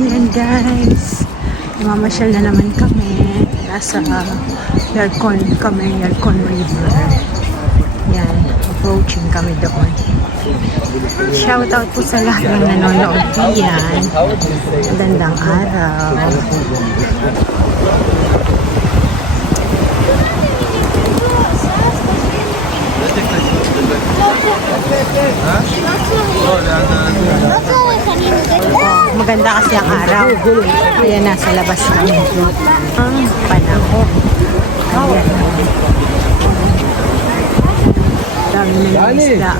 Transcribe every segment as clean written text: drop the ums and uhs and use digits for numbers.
Ayan guys, mamasyal na naman kami. Nasa Yalcon kami, Yalcon River. Yan, approaching kami doon. Shout out po sa lahat ng nanonood diyan. Magandang araw. Maganda kasi ang araw. Ayan, nasa labas kami. Ang panahon. Ayan. Dami na ng isda.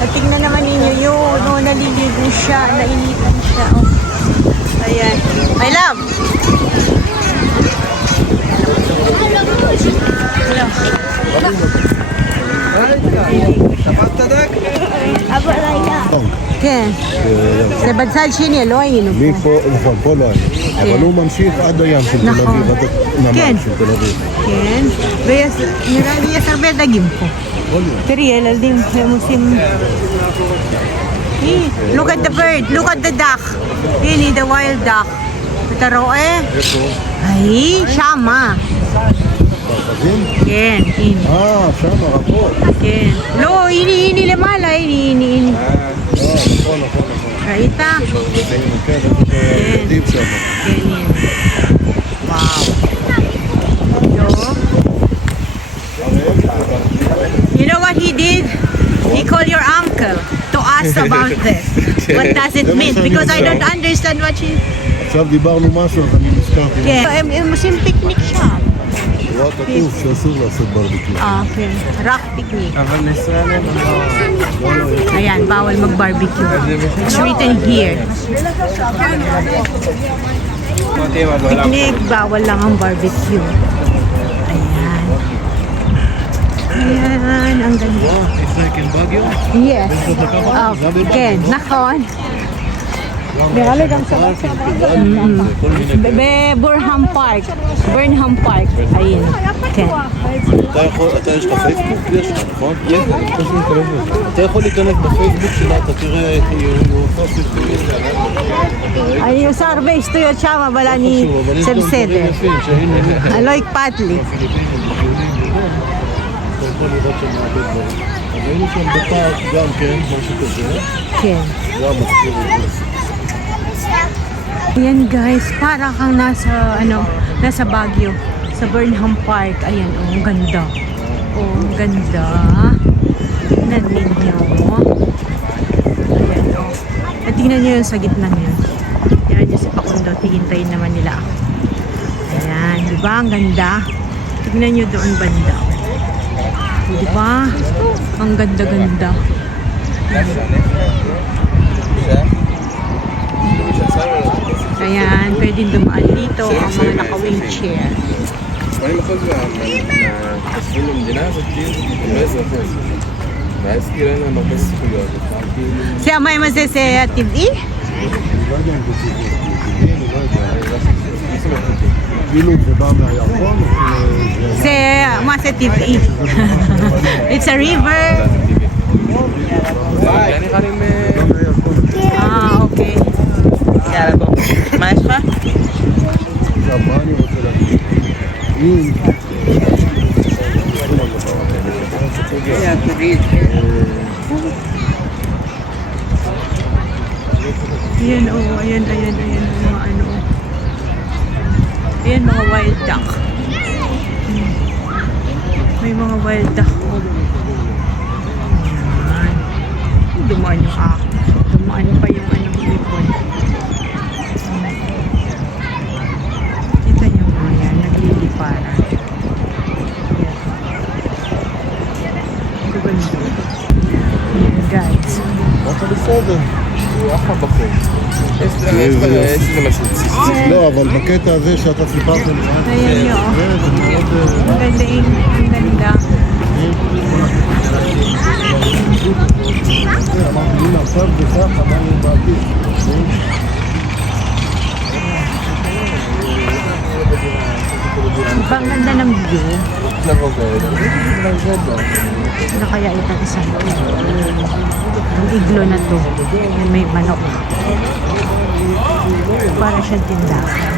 At tingnan naman ninyo yun. No, naliligo siya. Nainitan siya. Oh. Ayan. My love! Hello. כן, זה בצד שני, לא היינו פה. נכון, פה לא היינו. אבל הוא ממשיך עד הים של תל אביב, עד הנמל של תל אביב. כן, ונראה לי יש הרבה דגים פה. תראי, ילדים, הם עושים... look at the bird, look at the duck. הנה, the wild duck. אתה רואה? היי, שמה. כן, הנה. שם הרפות. כן. לא, הנה למעלה, הנה. נכון. ראית? כן, ילדים שם. כן, הנה. וואו. You know what he did? He called your uncle to ask about this. What does it mean? Because I don't understand what she... עכשיו דיברנו משהו, אז אני נזכרתי. כן, הם עושים פיקניק שם. לא כתוב שאסור לעשות ברביקיו. כן, רק פיקניק. אבל נסראללה לא... Ayan, bawal mag-barbecue. It's written here. Picnic, bawal lang ang barbecue. Ayan. Ayan, ang ganda. Yes. כן, נכון. נראה לי גם בבורנהאם פארק. ברנהאם פארק. היינו. כן. אתה יש לך פייסבוק? יש לך, נכון? אתה יכול להיכנס בפייסבוק שלה, אתה תראה אני עושה הרבה שטויות שם, אבל אני... זה בסדר. לא אכפת לי. היינו שם בפארק גם כן, משהו כזה. כן. גם מזכיר את זה. Ayan guys, para kang nasa Baguio, sa Burnham Park. Ayan, oh, ang ganda. Oh, ang ganda. Tingnan ninyo. Ayan, oh. At tingnan nyo yung sa gitna nyo. Ayan, yung si Pakundo, hihintayin naman nila ako. Ayan, di ba? Ang ganda. Tingnan nyo doon banda. Di ba? Ang ganda-ganda. Ayan, pwedeng dumaan dito ang mga naka-wheelchair. 80% מהתושבים במדינה הזאת הם לא אזרחים. ואז כאילו אין להם הרבה זכויות. זה המים הזה זה הטבעי? לא יודע אם זה טבעי, אני לא יודע. כאילו זה בא מהירקון? זה, מה זה טבעי? It's a river. זה נראה לי אוקיי. יאללה בוא. מה יש לך? עכשיו, מה אני רוצה להגיד? אם... Ayan, oh, ayan, mga ano. Ayan, mga wild duck. May mga wild duck. Ayan. Dumaan yung dumaan pa yung ibon. Kita nyo mga yan, nagliliparan. Gaganda. Ayan guys. אתה בסדר. הוא אחלה בחור. יש לי משהו בסיסי. לא, אבל בקטע הזה שאתה סיפרת לי... Ayan nyo. Ang ganda yung ganda. אמרתי, הנה עכשיו זה ככה, מה יהיה בעתיד? Ang ganda ng view. לבוא כאלה. Ano kaya ito isang ang iglo na to? Mercado. May manok. Para siya tindahan.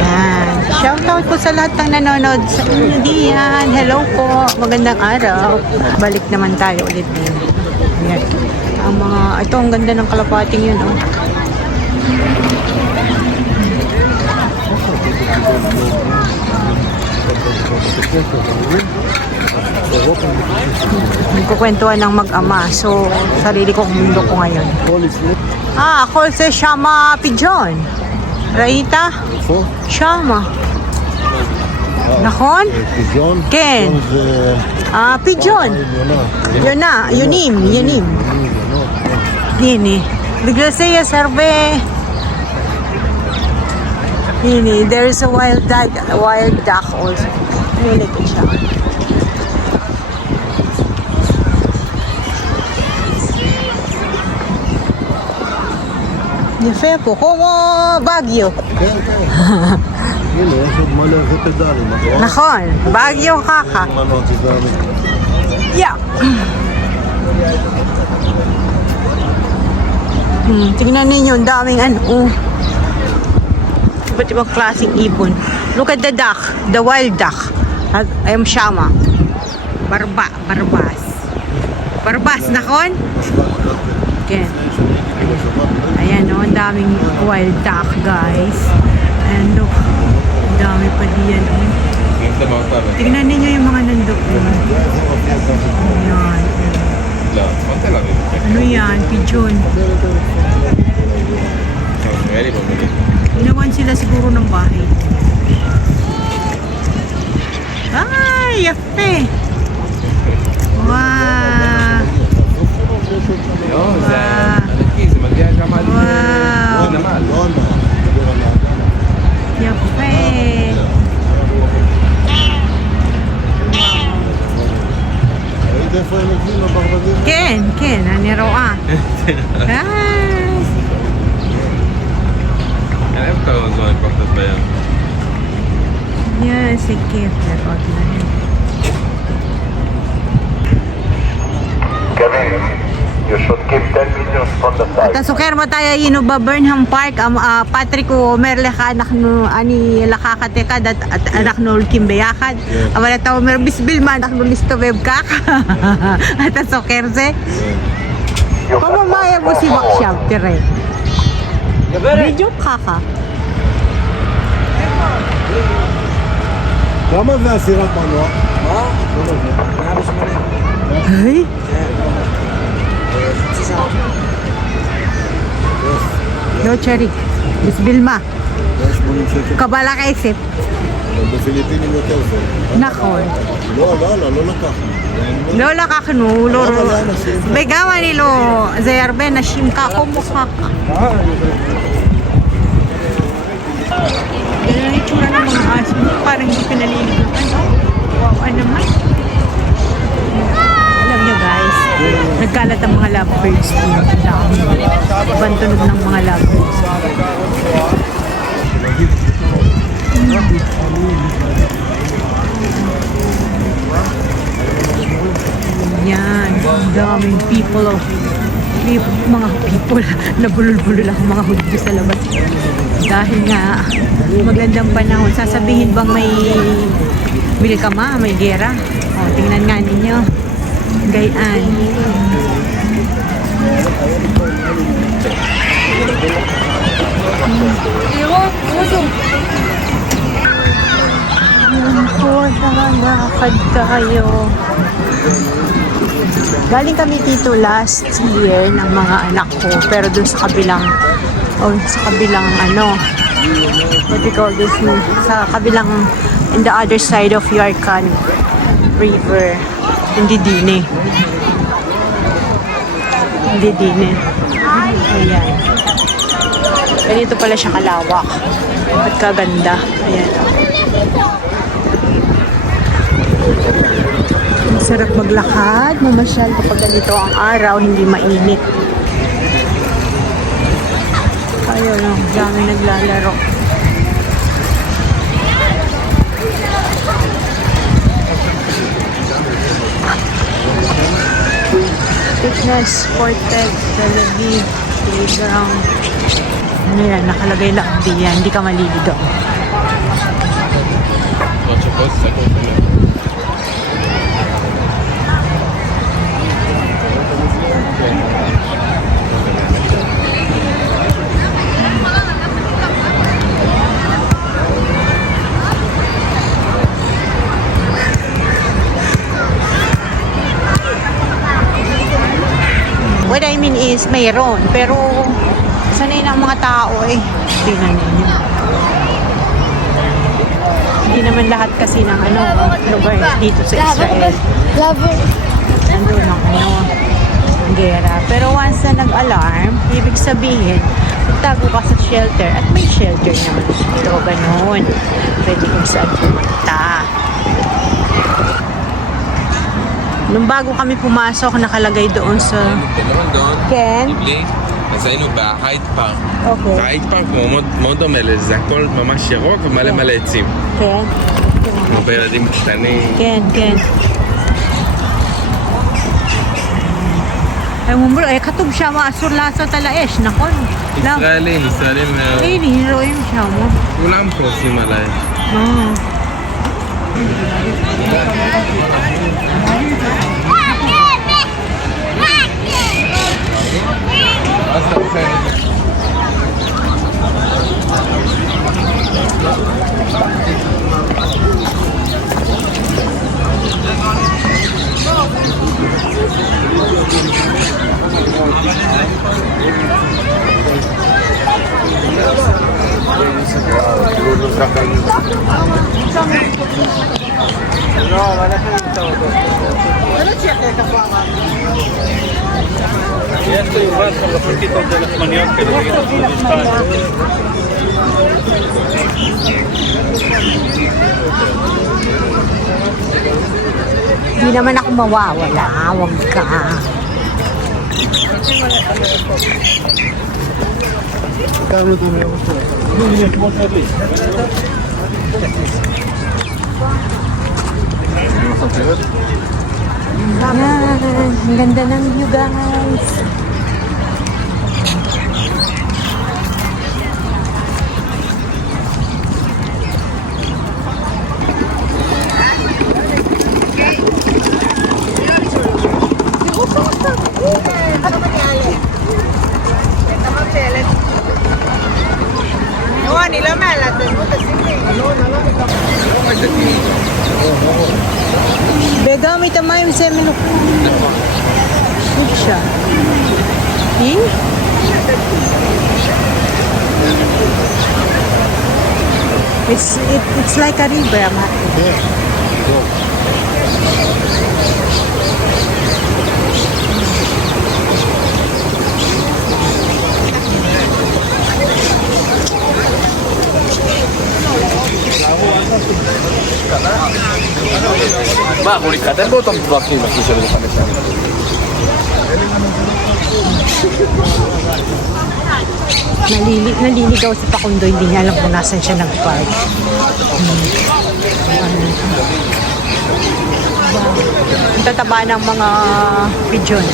Ayan. Shoutout po sa lahat ng nanonood sa inyo diyan. Hello po. Magandang araw. Balik naman tayo ulit din. Ayan. Ito ang ganda ng kalapating yun, oh. Nagkukwentuhan ng mag-ama. So, sarili kong mundo ko ngayon. Call sa Shama Pigeon. Raita? Shama. Nakon? Ken? Pigeon. Yunim. Yini. Bigla siya serve. Yini. There's a wild duck also. Nilito siya. יפה פה, כמו בגיו. הנה, יש עוד מלא ותדרים, נכון, בגיו ככה. יא. Tingnan ninyo, ang daming iba't ibang klaseng ibon. Look at the duck, the wild duck. I am Shama. Barbas, nakon? Okay. Ayan, no, ang daming wild duck, guys. And look, ang dami pa diyan. Tingnan ninyo yung mga nandun. Ayan. Ano yan? Pigeon. Ginawan sila siguro ng bahay. Ay, yape! Wow! יפה. ראית איפה הם עובדים הברבדים? כן, אני רואה. אין כמה זמן כבר קצת בים. איזה כיף לראות להם. אתה זוכר מתי היינו בברנהאם פארק, פטריק אומר לך, אני לקחת אחד, אנחנו הולכים ביחד, אבל אתה אומר, בשביל מה אנחנו נסתובב ככה? אתה זוכר זה? פממאיה מוסיב עכשיו, תראה. בדיוק ככה. כמה זה הסירת מנוע? מה? 180. היי? לא צ'רי, בשביל מה? 180 שקל. קבלה כסף. בפיליפינים יותר זול. נכון. לא לקחנו. לא לקחנו, לא... וגם אני לא... זה הרבה נשים ככה מוכח. Ganyan yung itsura ng mga aso. Parang hindi pinalilibutan. Wow, ano naman? Alam nyo guys, nagkalat ang mga lovebirds dito. Ibang tunog ng mga lovebirds. Yan, ang daming people of mga people nabulol-bulol ako mga hudyo sa labas dahil nga maglandang panahon. Sasabihin bang may bilkama, may gera? O, tingnan nga ninyo gayaan. Nakakad tayo. Galing kami dito last year ng mga anak ko, pero dun sa kabilang what do you call this, sa kabilang, in the other side of Yarkan River, hindi Dine. Ayan. Ganito pala siya kalawak at kaganda. Ayan. Masarap maglakad, mamasyal kapag ganito ang araw, hindi mainit. Ayun, dami naglalaro. Fitness, sport tech, television, playground. Ano yan, nakalagay lang diyan, hindi ka maliligaw. Noche post, sa kung What I mean is, mayroon. Pero, sanay na ang mga tao eh. Tingnan ninyo. Hindi naman lahat kasi ng lugar dito sa Israel. Nandun ang ang gera. Pero once na nag-alarm, ibig sabihin, magtago ka sa shelter. At may shelter naman dito. Ganon. Pwede kung saan pumunta. Nung bago kami pumasok, nakalagay doon sa... כן. אז היינו בהייד פארק. אוקיי. ההייד פארק הוא מאוד דומה לזה, זה הכל ממש ירוק ומלא מלא עצים. כן. הרבה ילדים קטנים. כן, כן. הם אומרים, כתוב שם אסור לעשות על האש, נכון? ישראלים מאוד. הנה, רואים שם. כולם פה עושים על האש. יש לי יובל חלפתי כל זה לחמניות כדי להגיד לך שזה שתיים. Hindi naman ako mawawala. Huwag ka. Ang ganda ng view, guys. וגם את המים זה מנוחה. בבקשה. It's like a river, Martin. מה, אנחנו נתחתן באותם טווחים, אחי שלי ב5 שנים. Naliligaw si Pakundo, hindi niya alam kung nasan siya nag-park. Ang tataba ng mga pigeon.